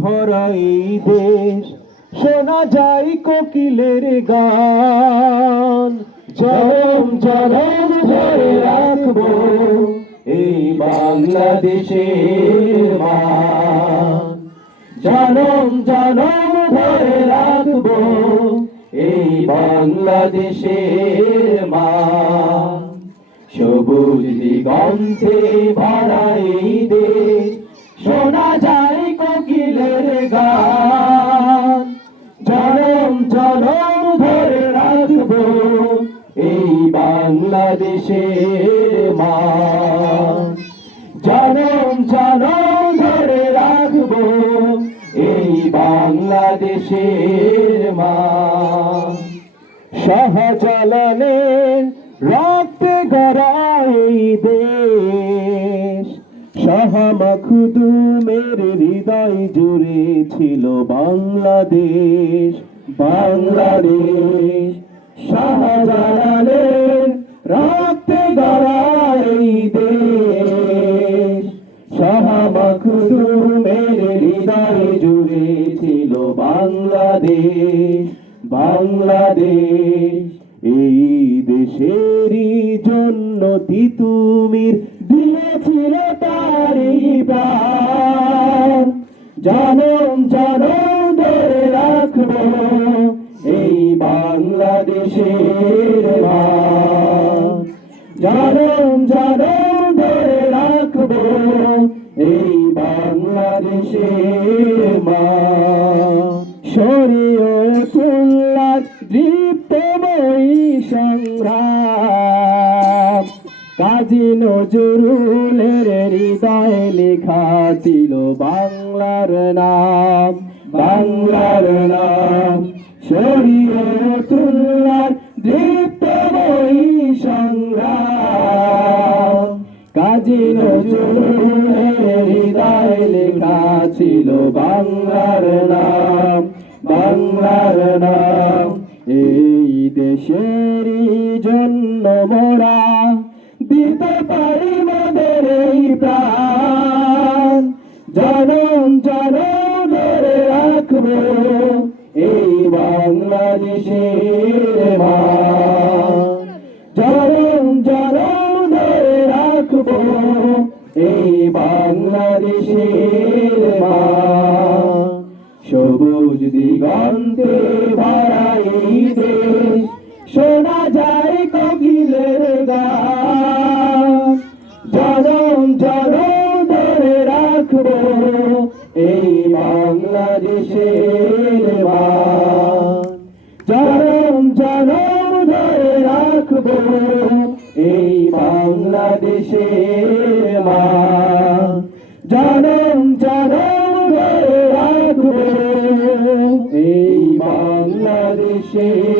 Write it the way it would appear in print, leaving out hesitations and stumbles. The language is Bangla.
ভরা এই দেশ শোনা যায় কোকিলের গান, জনম জনম ধরে রাখবো এই বাংলাদেশের মান। জনম জনম ধরে রাখবো এই বাংলাদেশের মান। সবুজ দিগন্তে ভরা এই দেশ শোনা যায় কোকিলের গান, জনম জনম ধরে রাখবো এই বাংলাদেশের মান। জনম জনম ধরে রাখবো এই বাংলাদেশের মান। শাহজালালের রক্তে গড়া এই দেশ, শাহ মখদুমের হৃদয় জুড়ে ছিল বাংলাদেশ, বাংলাদেশ। শাহজালালের রক্তে গড়া এই দেশ, শাহ মখদুমের হৃদয় জুড়ে ছিল বাংলাদেশ, বাংলাদেশ। এই দেশেরই জন্য তিতুমির দিয়েছিল তারই প্রাণ। জনম জনম ধরে রাখবো এই বাংলাদেশের মান। জনম জনম ধরে রাখবো এই বাংলাদেশের মান। শরীয়তুল্লাহর দীপ্তময়ী সংগ্রাম, কাজী নজরুলের হৃদয়ে লেখা ছিল বাংলার নাম, বাংলার নাম। শরীয়তুল্লাহর দীপ্তময়ী সংগ্রাম, কাজী নজরুলের হৃদয়ে লেখা ছিল বাংলার নাম, বাংলার নাম। এই দেশেরই জন্য মোরা দিতে পারি মোদের এই প্রাণ। জনম জনম ধরে রাখবো এই বাংলাদেশের মান। জনম জনম ধরে রাখবো এই বাংলাদেশের মান। সবুজ দিগন্তে ভরা এই দেশ শোনা যায় কোকিলের গান, জনম জনম ধরে রাখবো এই বাংলাদেশের মান। জনম জনম ধরে রাখবো এই বাংলাদেশের মান। জনম জনম ধরে রাখবো এই বাংলাদেশের